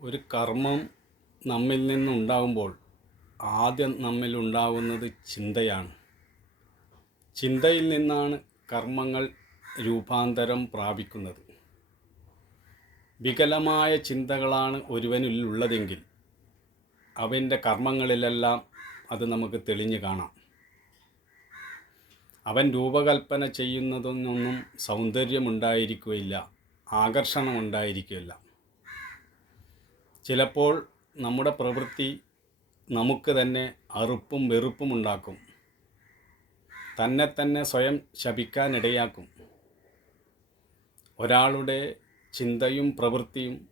ഒരു കർമ്മം നമ്മിൽ നിന്നുണ്ടാകുമ്പോൾ ആദ്യം നമ്മിൽ ഉണ്ടാകുന്നത് ചിന്തയാണ്. ചിന്തയിൽ നിന്നാണ് കർമ്മങ്ങൾ രൂപാന്തരം പ്രാപിക്കുന്നത്. വികലമായ ചിന്തകളാണ് ഒരുവനിലുള്ളതെങ്കിൽ അവന്റെ കർമ്മങ്ങളിലെല്ലാം അത് നമുക്ക് തെളിഞ്ഞു കാണാം. അവൻ രൂപകൽപ്പന ചെയ്യുന്നതൊന്നും സൗന്ദര്യമുണ്ടായിരിക്കുകയില്ല ആകർഷണമുണ്ടായിരിക്കുകയില്ല. ചിലപ്പോൾ നമ്മുടെ പ്രവൃത്തി നമുക്ക് തന്നെ അറുപ്പും വെറുപ്പും ഉണ്ടാക്കും. തന്നെ തന്നെ സ്വയം ശപിക്കാനിടയാക്കും. ഒരാളുടെ ചിന്തയും പ്രവൃത്തിയും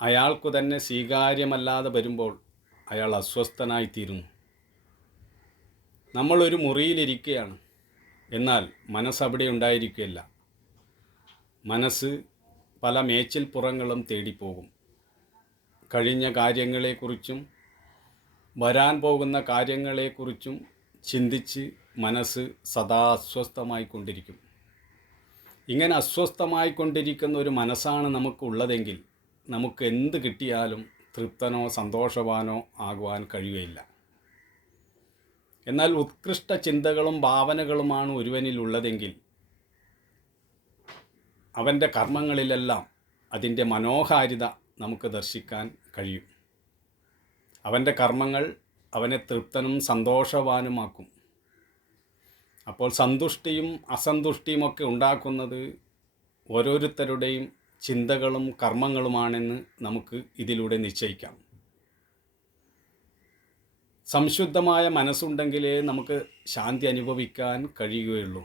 അയാൾക്കു തന്നെ സ്വീകാര്യമല്ലാതെ വരുമ്പോൾ അയാൾ അസ്വസ്ഥനായിത്തീരുന്നു. നമ്മളൊരു മുറിയിലിരിക്കുകയാണ് എന്നാൽ മനസ്സവിടെ ഉണ്ടായിരിക്കുകയില്ല. മനസ്സ് പല മേച്ചിൽപ്പുറങ്ങളും തേടിപ്പോകും. കഴിഞ്ഞ കാര്യങ്ങളെക്കുറിച്ചും വരാൻ പോകുന്ന കാര്യങ്ങളെക്കുറിച്ചും ചിന്തിച്ച് മനസ്സ് സദാ അസ്വസ്ഥമായിക്കൊണ്ടിരിക്കും. ഇങ്ങനെ അസ്വസ്ഥമായിക്കൊണ്ടിരിക്കുന്ന ഒരു മനസ്സാണ് നമുക്കുള്ളതെങ്കിൽ നമുക്ക് എന്ത് കിട്ടിയാലും തൃപ്തനോ സന്തോഷവാനോ ആകുവാൻ കഴിയുകയില്ല. എന്നാൽ ഉത്കൃഷ്ട ചിന്തകളും ഭാവനകളുമാണ് ഒരുവനിലുള്ളതെങ്കിൽ അവന്റെ കർമ്മങ്ങളിലെല്ലാം അതിന്റെ മനോഹാരിത നമുക്ക് ദർശിക്കാൻ കഴിയും. അവന്റെ കർമ്മങ്ങൾ അവനെ തൃപ്തനും സന്തോഷവാനുമാക്കും. അപ്പോൾ സന്തുഷ്ടിയും അസന്തുഷ്ടിയുമൊക്കെ ഉണ്ടാക്കുന്നത് ഓരോരുത്തരുടെയും ചിന്തകളും കർമ്മങ്ങളുമാണെന്ന് നമുക്ക് ഇതിലൂടെ നിശ്ചയിക്കാം. സംശുദ്ധമായ മനസ്സുണ്ടെങ്കിലേ നമുക്ക് ശാന്തി അനുഭവിക്കാൻ കഴിയുകയുള്ളൂ.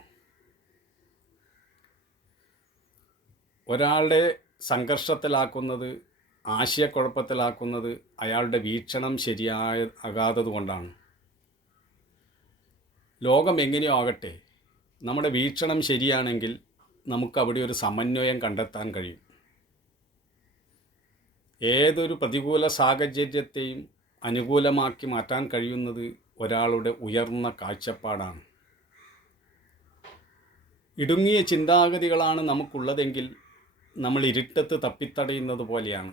ഒരാളുടെ സംഘർഷത്തിലാക്കുന്നത് ആശയക്കുഴപ്പത്തിലാക്കുന്നത് അയാളുടെ വീക്ഷണം ശരിയായ ആകാത്തത് കൊണ്ടാണ് ലോകം എങ്ങനെയോ ആകട്ടെ നമ്മുടെ വീക്ഷണം ശരിയാണെങ്കിൽ നമുക്ക് അവിടെ ഒരു സമന്വയം കണ്ടെത്താൻ കഴിയും. ഏതൊരു പ്രതികൂല സാഹചര്യത്തെയും അനുകൂലമാക്കി മാറ്റാൻ കഴിയുന്നത് ഒരാളുടെ ഉയർന്ന കാഴ്ചപ്പാടാണ്. ഇടുങ്ങിയ ചിന്താഗതികളാണ് നമുക്കുള്ളതെങ്കിൽ നമ്മൾ ഇരുട്ടത്ത് തപ്പിത്തടയുന്നത് പോലെയാണ്.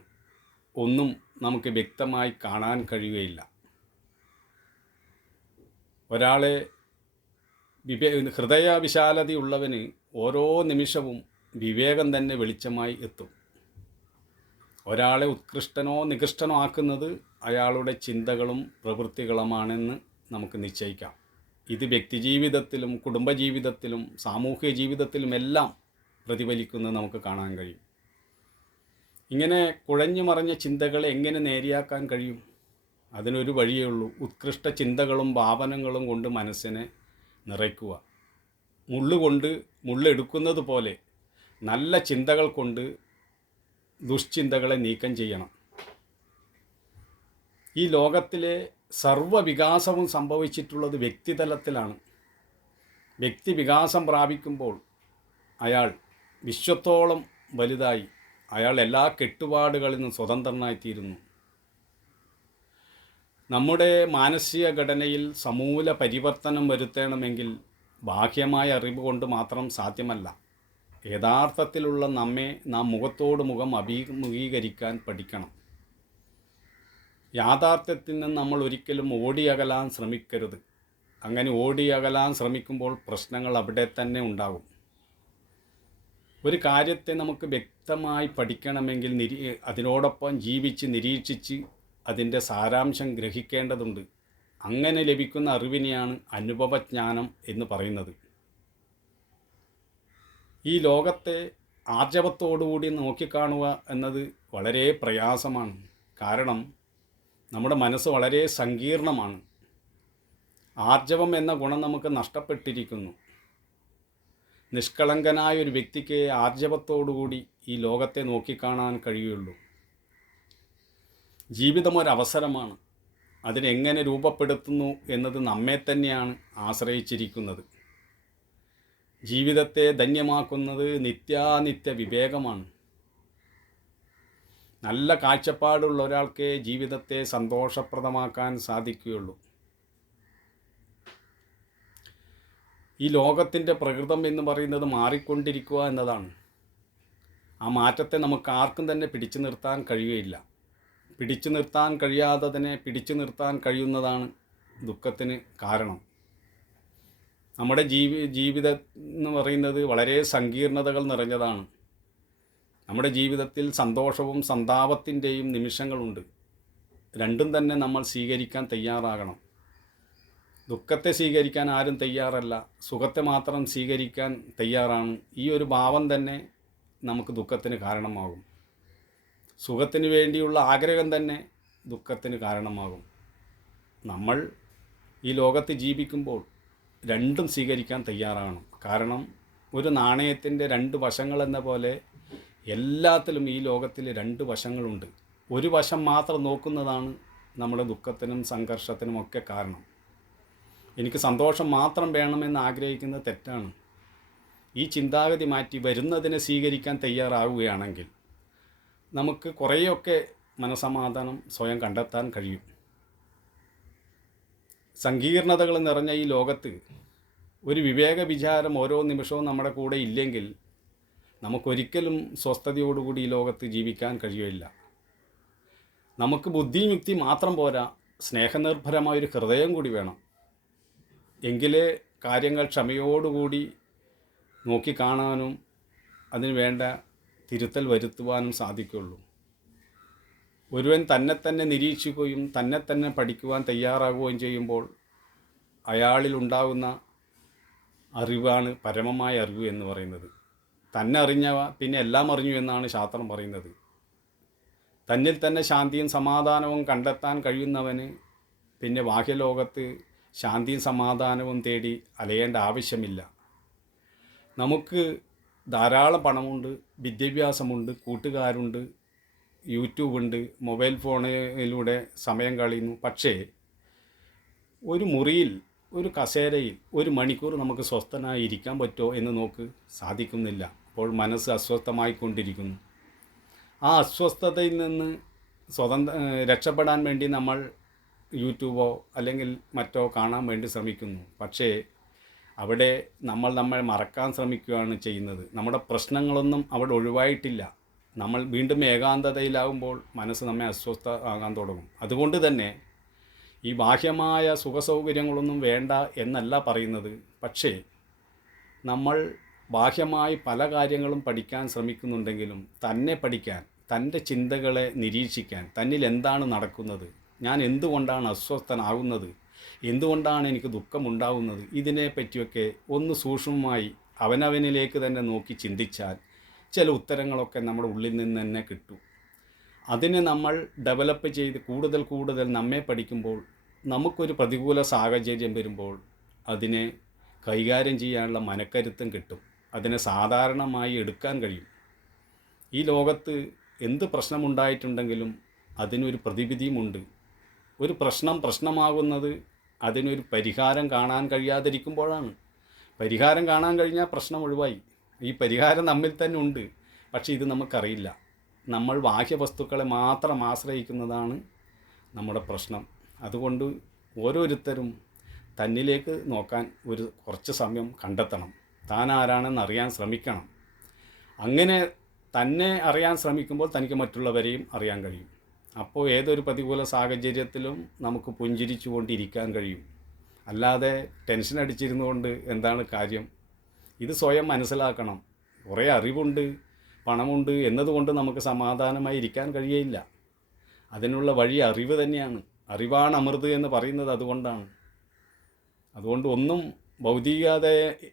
ഒന്നും നമുക്ക് വ്യക്തമായി കാണാൻ കഴിയുകയില്ല. ഒരാളെ വിവേ ഹൃദയ വിശാലതയുള്ളവന് ഓരോ നിമിഷവും വിവേകം തന്നെ വെളിച്ചമായി എത്തും. ഒരാളെ ഉത്കൃഷ്ടനോ നികൃഷ്ടനോ ആക്കുന്നത് അയാളുടെ ചിന്തകളും പ്രവൃത്തികളുമാണെന്ന് നമുക്ക് നിശ്ചയിക്കാം. ഇത് വ്യക്തിജീവിതത്തിലും കുടുംബജീവിതത്തിലും സാമൂഹിക ജീവിതത്തിലുമെല്ലാം പ്രതിഫലിക്കുന്നത് നമുക്ക് കാണാൻ കഴിയും. ഇങ്ങനെ കുഴഞ്ഞു മറഞ്ഞ ചിന്തകളെ എങ്ങനെ നേരിയാക്കാൻ കഴിയും? അതിനൊരു വഴിയേ ഉള്ളൂ. ഉത്കൃഷ്ട ചിന്തകളും ഭാവനകളും കൊണ്ട് മനസ്സിനെ നിറയ്ക്കുക. മുള്ളുകൊണ്ട് മുള്ളെടുക്കുന്നത് പോലെ നല്ല ചിന്തകൾ കൊണ്ട് ദുഷ്ചിന്തകളെ നീക്കം ചെയ്യണം. ഈ ലോകത്തിലെ സർവവികാസവും സംഭവിച്ചിട്ടുള്ളത് വ്യക്തിതലത്തിലാണ്. വ്യക്തി വികാസം പ്രാപിക്കുമ്പോൾ അയാൾ വിശ്വത്തോളം വലുതായി അയാൾ എല്ലാ കെട്ടുപാടുകളിൽ നിന്നും സ്വതന്ത്രനായിത്തീരുന്നു. നമ്മുടെ മാനസിക ഘടനയിൽ സമൂല പരിവർത്തനം വരുത്തണമെങ്കിൽ ബാഹ്യമായ അറിവ് കൊണ്ട് മാത്രം സാധ്യമല്ല. യഥാർത്ഥത്തിലുള്ള നമ്മെ നാം മുഖത്തോട് മുഖം അഭിമുഖീകരിക്കാൻ പഠിക്കണം. യാഥാർത്ഥ്യത്തിൽ നിന്ന് നമ്മൾ ഒരിക്കലും ഓടിയകലാൻ ശ്രമിക്കരുത്. അങ്ങനെ ഓടിയകലാൻ ശ്രമിക്കുമ്പോൾ പ്രശ്നങ്ങൾ അവിടെ തന്നെ ഉണ്ടാകും. ഒരു കാര്യത്തെ നമുക്ക് വ്യക്തമായി പഠിക്കണമെങ്കിൽ നിരീ അതിനോടൊപ്പം ജീവിച്ച് നിരീക്ഷിച്ച് അതിന്റെ സാരാംശം ഗ്രഹിക്കേണ്ടതുണ്ട്. അങ്ങനെ ലഭിക്കുന്ന അറിവിനെയാണ് അനുഭവജ്ഞാനം എന്ന് പറയുന്നത്. ഈ ലോകത്തെ ആർജവത്തോടുകൂടി നോക്കിക്കാണുക എന്നത് വളരെ പ്രയാസമാണ്. കാരണം നമ്മുടെ മനസ്സ് വളരെ സങ്കീർണമാണ്. ആർജവം എന്ന ഗുണം നമുക്ക് നഷ്ടപ്പെട്ടിരിക്കുന്നു. നിഷ്കളങ്കനായ ഒരു വ്യക്തിക്ക് ആർജവത്തോടുകൂടി ഈ ലോകത്തെ നോക്കിക്കാണാൻ കഴിയുള്ളൂ. ജീവിതം ഒരവസരമാണ്. അതിനെങ്ങനെ രൂപപ്പെടുത്തുന്നു എന്നത് നമ്മെ തന്നെയാണ് ആശ്രയിച്ചിരിക്കുന്നത്. ജീവിതത്തെ ധന്യമാക്കുന്നത് നിത്യാനിത്യ വിവേകമാണ്. നല്ല കാഴ്ചപ്പാടുള്ള ഒരാൾക്കേ ജീവിതത്തെ സന്തോഷപ്രദമാക്കാൻ സാധിക്കുകയുള്ളൂ. ഈ ലോകത്തിന്റെ പ്രകൃതം എന്ന് പറയുന്നത് മാറിക്കൊണ്ടിരിക്കുക എന്നതാണ്. ആ മാറ്റത്തെ നമുക്ക് ആർക്കും തന്നെ പിടിച്ചു നിർത്താൻ കഴിയുകയില്ല. പിടിച്ചു നിർത്താൻ കഴിയാത്തതിനെ പിടിച്ചു നിർത്താൻ കഴിയുന്നതാണ് ദുഃഖത്തിന് കാരണം. നമ്മുടെ ജീവി ജീവിതം എന്ന് പറയുന്നത് വളരെ സങ്കീർണതകൾ നിറഞ്ഞതാണ്. നമ്മുടെ ജീവിതത്തിൽ സന്തോഷവും സന്താപത്തിന്റെയും നിമിഷങ്ങളുണ്ട്. രണ്ടും തന്നെ നമ്മൾ സ്വീകരിക്കാൻ തയ്യാറാകണം. ദുഃഖത്തെ സ്വീകരിക്കാൻ ആരും തയ്യാറല്ല. സുഖത്തെ മാത്രം സ്വീകരിക്കാൻ തയ്യാറാണ്. ഈ ഒരു ഭാവം തന്നെ നമുക്ക് ദുഃഖത്തിന് കാരണമാകും. സുഖത്തിന് വേണ്ടിയുള്ള ആഗ്രഹം തന്നെ ദുഃഖത്തിന് കാരണമാകും. നമ്മൾ ഈ ലോകത്ത് ജീവിക്കുമ്പോൾ രണ്ടും സ്വീകരിക്കാൻ തയ്യാറാണ്. കാരണം ഒരു നാണയത്തിന്റെ രണ്ട് വശങ്ങൾ എന്ന പോലെ എല്ലാത്തിലും ഈ ലോകത്തിൽ രണ്ട് വശങ്ങളുണ്ട്. ഒരു വശം മാത്രം നോക്കുന്നതാണ് നമ്മുടെ ദുഃഖത്തിനും സംഘർഷത്തിനുമൊക്കെ കാരണം. എനിക്ക് സന്തോഷം മാത്രം വേണമെന്ന് ആഗ്രഹിക്കുന്നത് തെറ്റാണ്. ഈ ചിന്താഗതി മാറ്റി വരുന്നതിനെ സ്വീകരിക്കാൻ തയ്യാറാവുകയാണെങ്കിൽ നമുക്ക് കുറേയൊക്കെ മനസമാധാനം സ്വയം കണ്ടെത്താൻ കഴിയും. സങ്കീർണതകൾ നിറഞ്ഞ ഈ ലോകത്ത് ഒരു വിവേക വിചാരം ഓരോ നിമിഷവും നമ്മുടെ കൂടെ ഇല്ലെങ്കിൽ നമുക്കൊരിക്കലും സ്വസ്ഥതയോടുകൂടി ഈ ലോകത്ത് ജീവിക്കാൻ കഴിയില്ല. നമുക്ക് ബുദ്ധിയും യുക്തി മാത്രം പോരാ സ്നേഹനിർഭരമായൊരു ഹൃദയം കൂടി വേണം. എങ്കിലേ കാര്യങ്ങൾ ക്ഷമയോടുകൂടി നോക്കിക്കാണാനും അതിന് വേണ്ട തിരുത്തൽ വരുത്തുവാനും സാധിക്കുള്ളൂ. ഒരുവൻ തന്നെ തന്നെ നിരീക്ഷിക്കുകയും തന്നെ തന്നെ പഠിക്കുവാൻ തയ്യാറാകുകയും ചെയ്യുമ്പോൾ അയാളിൽ ഉണ്ടാകുന്ന അറിവാണ് പരമമായ അറിവ് എന്ന് പറയുന്നത്. തന്നെ അറിഞ്ഞവ പിന്നെ എല്ലാം അറിഞ്ഞു എന്നാണ് ശാസ്ത്രം പറയുന്നത്. തന്നിൽ തന്നെ ശാന്തിയും സമാധാനവും കണ്ടെത്താൻ കഴിയുന്നവന് പിന്നെ ബാഹ്യലോകത്ത് ശാന്തിയും സമാധാനവും തേടി അലയേണ്ട ആവശ്യമില്ല. നമുക്ക് ധാരാളം പണമുണ്ട് വിദ്യാഭ്യാസമുണ്ട് കൂട്ടുകാരുണ്ട് യൂട്യൂബുണ്ട് മൊബൈൽ ഫോണിലൂടെ സമയം കളയുന്നു. പക്ഷേ ഒരു മുറിയിൽ ഒരു കസേരയിൽ ഒരു മണിക്കൂർ നമുക്ക് സ്വസ്ഥനായി ഇരിക്കാൻ പറ്റുമോ എന്ന് നോക്ക് സാധിക്കുന്നില്ല. അപ്പോൾ മനസ്സ് അസ്വസ്ഥമായിക്കൊണ്ടിരിക്കുന്നു. ആ അസ്വസ്ഥതയിൽ നിന്ന് സ്വതന്ത്ര രക്ഷപ്പെടാൻ വേണ്ടി നമ്മൾ യൂട്യൂബോ അല്ലെങ്കിൽ മറ്റോ കാണാൻ വേണ്ടി ശ്രമിക്കുന്നു. പക്ഷേ അവിടെ നമ്മൾ നമ്മൾ മറക്കാൻ ശ്രമിക്കുകയാണ് ചെയ്യുന്നത്. നമ്മുടെ പ്രശ്നങ്ങളൊന്നും അവിടെ ഒഴിവായിട്ടില്ല. നമ്മൾ വീണ്ടും ഏകാന്തതയിലാകുമ്പോൾ മനസ്സ് നമ്മെ അസ്വസ്ഥ ആകാൻ തുടങ്ങും. അതുകൊണ്ട് തന്നെ ഈ ബാഹ്യമായ സുഖസൗകര്യങ്ങളൊന്നും വേണ്ട എന്നല്ല പറയുന്നത്. പക്ഷേ നമ്മൾ ബാഹ്യമായി പല കാര്യങ്ങളും പഠിക്കാൻ ശ്രമിക്കുന്നുണ്ടെങ്കിലും തന്നെ പഠിക്കാൻ തന്റെ ചിന്തകളെ നിരീക്ഷിക്കാൻ തന്നിൽ എന്താണ് നടക്കുന്നത് ഞാൻ എന്തുകൊണ്ടാണ് അസ്വസ്ഥനാകുന്നത്? എന്തുകൊണ്ടാണ് എനിക്ക് ദുഃഖമുണ്ടാകുന്നത്? ഇതിനെ പറ്റിയൊക്കെ ഒന്ന് സൂക്ഷ്മമായി അവനവനിലേക്ക് തന്നെ നോക്കി ചിന്തിച്ചാൽ ചില ഉത്തരങ്ങളൊക്കെ നമ്മുടെ ഉള്ളിൽ നിന്ന് തന്നെ കിട്ടും. അതിനെ നമ്മൾ ഡെവലപ്പ് ചെയ്ത് കൂടുതൽ കൂടുതൽ നമ്മെ പഠിക്കുമ്പോൾ നമുക്കൊരു പ്രതികൂല സാഹചര്യം വരുമ്പോൾ അതിനെ കൈകാര്യം ചെയ്യാനുള്ള മനക്കരുത്തും കിട്ടും. അതിനെ സാധാരണമായി എടുക്കാൻ കഴിയും. ഈ ലോകത്ത് എന്ത് പ്രശ്നമുണ്ടായിട്ടുണ്ടെങ്കിലും അതിനൊരു പ്രതിവിധിയുമുണ്ട്. ഒരു പ്രശ്നം പ്രശ്നമാകുന്നത് അതിനൊരു പരിഹാരം കാണാൻ കഴിയാതിരിക്കുമ്പോഴാണ്. പരിഹാരം കാണാൻ കഴിഞ്ഞാൽ പ്രശ്നം ഒഴിവായി. ഈ പരിഹാരം നമ്മിൽ തന്നെ ഉണ്ട്. പക്ഷേ ഇത് നമുക്കറിയില്ല. നമ്മൾ ബാഹ്യവസ്തുക്കളെ മാത്രം ആശ്രയിക്കുന്നതാണ് നമ്മുടെ പ്രശ്നം. അതുകൊണ്ട് ഓരോരുത്തരും തന്നിലേക്ക് നോക്കാൻ ഒരു കുറച്ച് സമയം കണ്ടെത്തണം. താൻ ആരാണെന്ന് അറിയാൻ ശ്രമിക്കണം. അങ്ങനെ തന്നെ അറിയാൻ ശ്രമിക്കുമ്പോൾ തനിക്ക് മറ്റുള്ളവരെയും അറിയാൻ കഴിയും. അപ്പോൾ ഏതൊരു പ്രതികൂല സാഹചര്യത്തിലും നമുക്ക് പുഞ്ചിരിച്ചു കൊണ്ടിരിക്കാൻ കഴിയും. അല്ലാതെ ടെൻഷൻ അടിച്ചിരുന്നുകൊണ്ട് എന്താണ് കാര്യം? ഇത് സ്വയം മനസ്സിലാക്കണം. കുറേ അറിവുണ്ട് പണമുണ്ട് എന്നതുകൊണ്ട് നമുക്ക് സമാധാനമായി ഇരിക്കാൻ കഴിയയില്ല. അതിനുള്ള വഴി അറിവ് തന്നെയാണ്. അറിവാണ് അമൃത് എന്ന് പറയുന്നത് അതുകൊണ്ടാണ്. അതുകൊണ്ട് ഒന്നും ഭൗതികത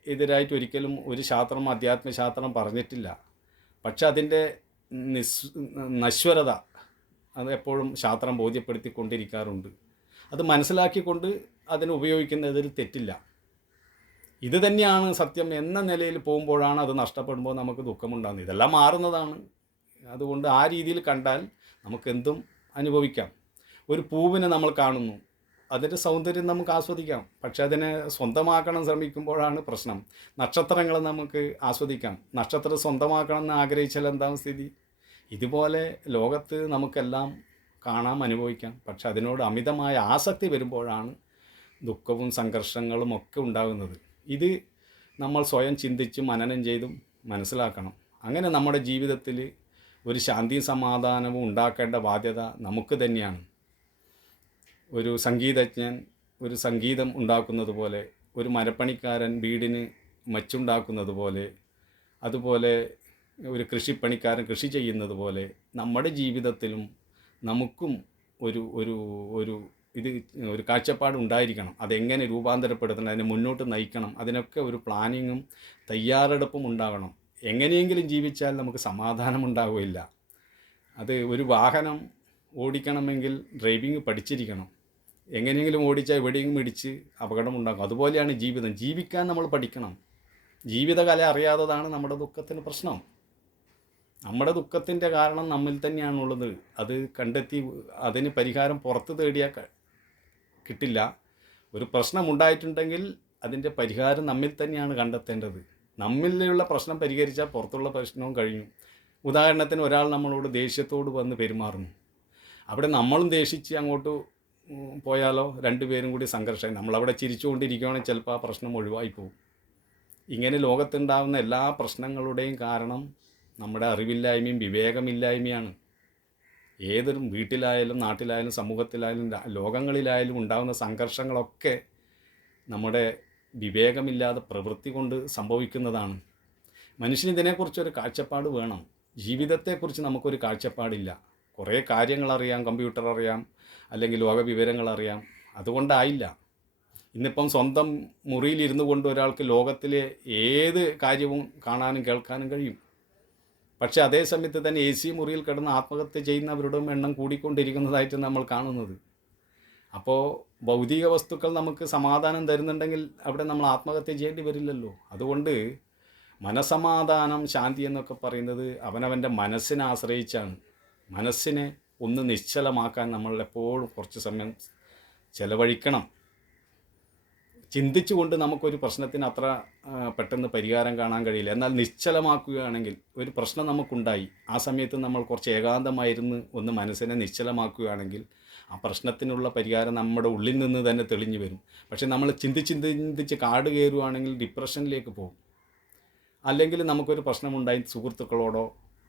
എതിരായിട്ട് ഒരിക്കലും ഒരു ശാസ്ത്രം അധ്യാത്മശാസ്ത്രം പറഞ്ഞിട്ടില്ല. പക്ഷെ അതിന്റെ നിസ് നശ്വരത അത് എപ്പോഴും ശാസ്ത്രം ബോധ്യപ്പെടുത്തിക്കൊണ്ടിരിക്കാറുണ്ട്. അത് മനസ്സിലാക്കിക്കൊണ്ട് അതിന് ഉപയോഗിക്കുന്നതിൽ തെറ്റില്ല. ഇത് തന്നെയാണ് സത്യം എന്ന നിലയിൽ പോകുമ്പോഴാണ് അത് നഷ്ടപ്പെടുമ്പോൾ നമുക്ക് ദുഃഖമുണ്ടാകുന്നത്. ഇതെല്ലാം മാറുന്നതാണ്. അതുകൊണ്ട് ആ രീതിയിൽ കണ്ടാൽ നമുക്കെന്തും അനുഭവിക്കാം. ഒരു പൂവിനെ നമ്മൾ കാണുന്നു. അതിന്റെ സൗന്ദര്യം നമുക്ക് ആസ്വദിക്കാം. പക്ഷേ അതിനെ സ്വന്തമാക്കണം ശ്രമിക്കുമ്പോഴാണ് പ്രശ്നം. നക്ഷത്രങ്ങളെ നമുക്ക് ആസ്വദിക്കാം. നക്ഷത്രം സ്വന്തമാക്കണം എന്ന് ആഗ്രഹിച്ചാൽ എന്താണ് സ്ഥിതി? ഇതുപോലെ ലോകത്ത് നമുക്കെല്ലാം കാണാം അനുഭവിക്കാം. പക്ഷെ അതിനോട് അമിതമായ ആസക്തി വരുമ്പോഴാണ് ദുഃഖവും സംഘർഷങ്ങളും ഒക്കെ ഉണ്ടാകുന്നത്. ഇത് നമ്മൾ സ്വയം ചിന്തിച്ച് മനനം ചെയ്തും മനസ്സിലാക്കണം. അങ്ങനെ നമ്മുടെ ജീവിതത്തിൽ ഒരു ശാന്തിയും സമാധാനവും ഉണ്ടാക്കേണ്ട ബാധ്യത നമുക്ക് തന്നെയാണ്. ഒരു സംഗീതജ്ഞൻ ഒരു സംഗീതം ഉണ്ടാക്കുന്നത് പോലെ ഒരു മരപ്പണിക്കാരൻ വീടിന് മച്ചുണ്ടാക്കുന്നത് പോലെ അതുപോലെ ഒരു കൃഷിപ്പണിക്കാരൻ കൃഷി ചെയ്യുന്നത് പോലെ നമ്മുടെ ജീവിതത്തിലും നമുക്കും ഒരു ഒരു ഒരു ഇത് ഒരു കാഴ്ചപ്പാട് ഉണ്ടായിരിക്കണം. അതെങ്ങനെ രൂപാന്തരപ്പെടുത്തണം അതിനെ മുന്നോട്ട് നയിക്കണം അതിനൊക്കെ ഒരു പ്ലാനിങ്ങും തയ്യാറെടുപ്പും ഉണ്ടാകണം എങ്ങനെയെങ്കിലും ജീവിച്ചാൽ നമുക്ക് സമാധാനം ഉണ്ടാവുകയില്ല അത് ഒരു വാഹനം ഓടിക്കണമെങ്കിൽ ഡ്രൈവിംഗ് പഠിച്ചിരിക്കണം. എങ്ങനെയെങ്കിലും ഓടിച്ചാൽ എവിടെയെങ്കിലും ഇടിച്ച് അപകടമുണ്ടാകും. അതുപോലെയാണ് ജീവിതം. ജീവിക്കാൻ നമ്മൾ പഠിക്കണം. ജീവിതകല അറിയാത്തതാണ് നമ്മുടെ ദുഃഖത്തിന് പ്രശ്നം. നമ്മുടെ ദുഃഖത്തിന്റെ കാരണം നമ്മിൽ തന്നെയാണുള്ളത്. അത് കണ്ടെത്തി അതിന് പരിഹാരം പുറത്ത് തേടിയാൽ കിട്ടില്ല. ഒരു പ്രശ്നം ഉണ്ടായിട്ടുണ്ടെങ്കിൽ അതിന്റെ പരിഹാരം നമ്മിൽ തന്നെയാണ് കണ്ടെത്തേണ്ടത്. നമ്മിലുള്ള പ്രശ്നം പരിഹരിച്ചാൽ പുറത്തുള്ള പ്രശ്നവും കഴിഞ്ഞു. ഉദാഹരണത്തിന് ഒരാൾ നമ്മളോട് ദേഷ്യത്തോട് വന്ന് പെരുമാറുന്നു. അവിടെ നമ്മളും ദേഷിച്ച് അങ്ങോട്ട് പോയാലോ? രണ്ടുപേരും കൂടി സംഘർഷമായി. നമ്മളവിടെ ചിരിച്ചുകൊണ്ടിരിക്കുകയാണെങ്കിൽ ചിലപ്പോൾ ആ പ്രശ്നം ഒഴിവായി പോകും. ഇങ്ങനെ ലോകത്തുണ്ടാകുന്ന എല്ലാ പ്രശ്നങ്ങളുടെയും കാരണം നമ്മുടെ അറിവില്ലായ്മയും വിവേകമില്ലായ്മയാണ്. ഏതൊരു വീട്ടിലായാലും നാട്ടിലായാലും സമൂഹത്തിലായാലും ലോകങ്ങളിലായാലും ഉണ്ടാകുന്ന സംഘർഷങ്ങളൊക്കെ നമ്മുടെ വിവേകമില്ലാതെ പ്രവൃത്തി കൊണ്ട് സംഭവിക്കുന്നതാണ്. മനുഷ്യന് ഇതിനെക്കുറിച്ചൊരു കാഴ്ചപ്പാട് വേണം. ജീവിതത്തെക്കുറിച്ച് നമുക്കൊരു കാഴ്ചപ്പാടില്ല. കുറേ കാര്യങ്ങൾ അറിയാം കമ്പ്യൂട്ടർ അറിയാം അല്ലെങ്കിൽ ലോക വിവരങ്ങൾ അറിയാം അതുകൊണ്ടായില്ല. ഇന്നിപ്പം സ്വന്തം മുറിയിലിരുന്നു കൊണ്ട് ഒരാൾക്ക് ലോകത്തിലെ ഏത് കാര്യവും കാണാനും കേൾക്കാനും കഴിയും. പക്ഷേ അതേ സമയത്ത് തന്നെ എ സി മുറിയിൽ കിടന്ന് ആത്മഹത്യ ചെയ്യുന്നവരുടെ എണ്ണം കൂടിക്കൊണ്ടിരിക്കുന്നതായിട്ട് നമ്മൾ കാണുന്നത്. അപ്പോൾ ഭൗതിക വസ്തുക്കൾ നമുക്ക് സമാധാനം തരുന്നുണ്ടെങ്കിൽ അവിടെ നമ്മൾ ആത്മഹത്യ ചെയ്യേണ്ടി വരില്ലല്ലോ. അതുകൊണ്ട് മനസമാധാനം ശാന്തി എന്നൊക്കെ പറയുന്നത് അവനവന്റെ മനസ്സിനെ ആശ്രയിച്ചാണ്. മനസ്സിനെ ഒന്ന് നിശ്ചലമാക്കാൻ നമ്മൾ എപ്പോഴും കുറച്ച് സമയം ചെലവഴിക്കണം. ചിന്തിച്ചുകൊണ്ട് നമുക്കൊരു പ്രശ്നത്തിന് അത്ര പെട്ടെന്ന് പരിഹാരം കാണാൻ കഴിയില്ല. എന്നാൽ നിശ്ചലമാക്കുകയാണെങ്കിൽ ഒരു പ്രശ്നം നമുക്കുണ്ടായി. ആ സമയത്ത് നമ്മൾ കുറച്ച് ഏകാന്തമായിരുന്ന് ഒന്ന് മനസ്സിനെ നിശ്ചലമാക്കുകയാണെങ്കിൽ ആ പ്രശ്നത്തിനുള്ള പരിഹാരം നമ്മുടെ ഉള്ളിൽ നിന്ന് തന്നെ തെളിഞ്ഞു വരും. പക്ഷേ നമ്മൾ ചിന്തിച്ച് ചിന്തിച്ച് കാട് കയറുകയാണെങ്കിൽ ഡിപ്രഷനിലേക്ക് പോകും. അല്ലെങ്കിൽ നമുക്കൊരു പ്രശ്നമുണ്ടായി സുഹൃത്തുക്കളോടോ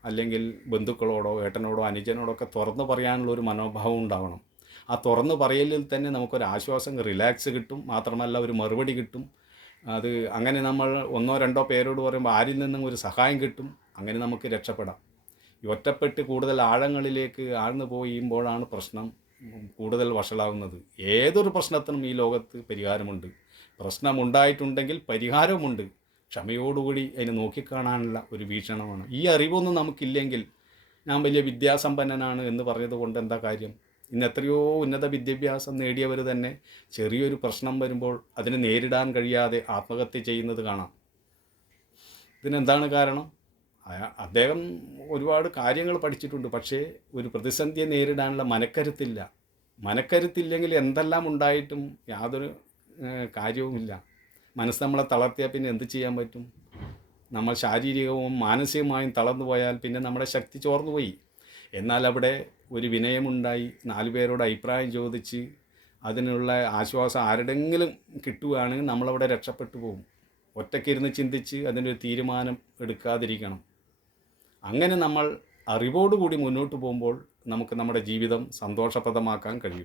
അല്ലെങ്കിൽ ബന്ധുക്കളോടോ ഏട്ടനോടോ അനുജനോടോ ഒക്കെ തുറന്നു പറയാനുള്ള ഒരു മനോഭാവം ഉണ്ടാവണം. ആ തുറന്നു പറയലിൽ തന്നെ നമുക്കൊരു ആശ്വാസം റിലാക്സ് കിട്ടും. മാത്രമല്ല ഒരു മറുപടി കിട്ടും. അത് അങ്ങനെ നമ്മൾ ഒന്നോ രണ്ടോ പേരോട് പറയുമ്പോൾ ആരിൽ നിന്നും ഒരു സഹായം കിട്ടും. അങ്ങനെ നമുക്ക് രക്ഷപ്പെടാം. ഈ ഒറ്റപ്പെട്ട് കൂടുതൽ ആഴങ്ങളിലേക്ക് ആഴ്ന്നു പോയുമ്പോഴാണ് പ്രശ്നം കൂടുതൽ വഷളാവുന്നത്. ഏതൊരു പ്രശ്നത്തിനും ഈ ലോകത്ത് പരിഹാരമുണ്ട്. പ്രശ്നമുണ്ടായിട്ടുണ്ടെങ്കിൽ പരിഹാരമുണ്ട് ക്ഷമയോടുകൂടി അതിനെ നോക്കിക്കാണാനുള്ള ഒരു വീക്ഷണമാണ്. ഈ അറിവൊന്നും നമുക്കില്ലെങ്കിൽ ഞാൻ വലിയ വിദ്യാസമ്പന്നനാണ് എന്ന് പറഞ്ഞത് കൊണ്ട് എന്താ കാര്യം? ഇന്ന് എത്രയോ ഉന്നത വിദ്യാഭ്യാസം നേടിയവർ തന്നെ ചെറിയൊരു പ്രശ്നം വരുമ്പോൾ അതിനെ നേരിടാൻ കഴിയാതെ ആത്മഹത്യ ചെയ്യുന്നത് കാണാം. ഇതിനെന്താണ് കാരണം? അദ്ദേഹം ഒരുപാട് കാര്യങ്ങൾ പഠിച്ചിട്ടുണ്ട് പക്ഷേ ഒരു പ്രതിസന്ധിയെ നേരിടാനുള്ള മനക്കരുത്തില്ല. മനക്കരുത്തില്ലെങ്കിൽ എന്തെല്ലാം ഉണ്ടായിട്ടും യാതൊരു കാര്യവുമില്ല. മനസ്സ് നമ്മളെ തളർത്തിയാൽ പിന്നെ എന്ത് ചെയ്യാൻ പറ്റും? നമ്മൾ ശാരീരികവും മാനസികമായും തളർന്നു പോയാൽ പിന്നെ നമ്മുടെ ശക്തി ചോർന്നു പോയി. എന്നാൽ അവിടെ ഒരു വിനയമുണ്ടായി. നാല് പേരോട് അഭിപ്രായം ചോദിച്ച് അതിനുള്ള ആശ്വാസം ആരുടെങ്കിലും കിട്ടുകയാണെങ്കിൽ നമ്മളവിടെ രക്ഷപ്പെട്ടു പോകും. ഒറ്റക്കിരുന്ന് ചിന്തിച്ച് അതിനൊരു തീരുമാനം എടുക്കാതിരിക്കണം. അങ്ങനെ നമ്മൾ അറിവോടുകൂടി മുന്നോട്ട് പോകുമ്പോൾ നമുക്ക് നമ്മുടെ ജീവിതം സന്തോഷപ്രദമാക്കാൻ കഴിയും.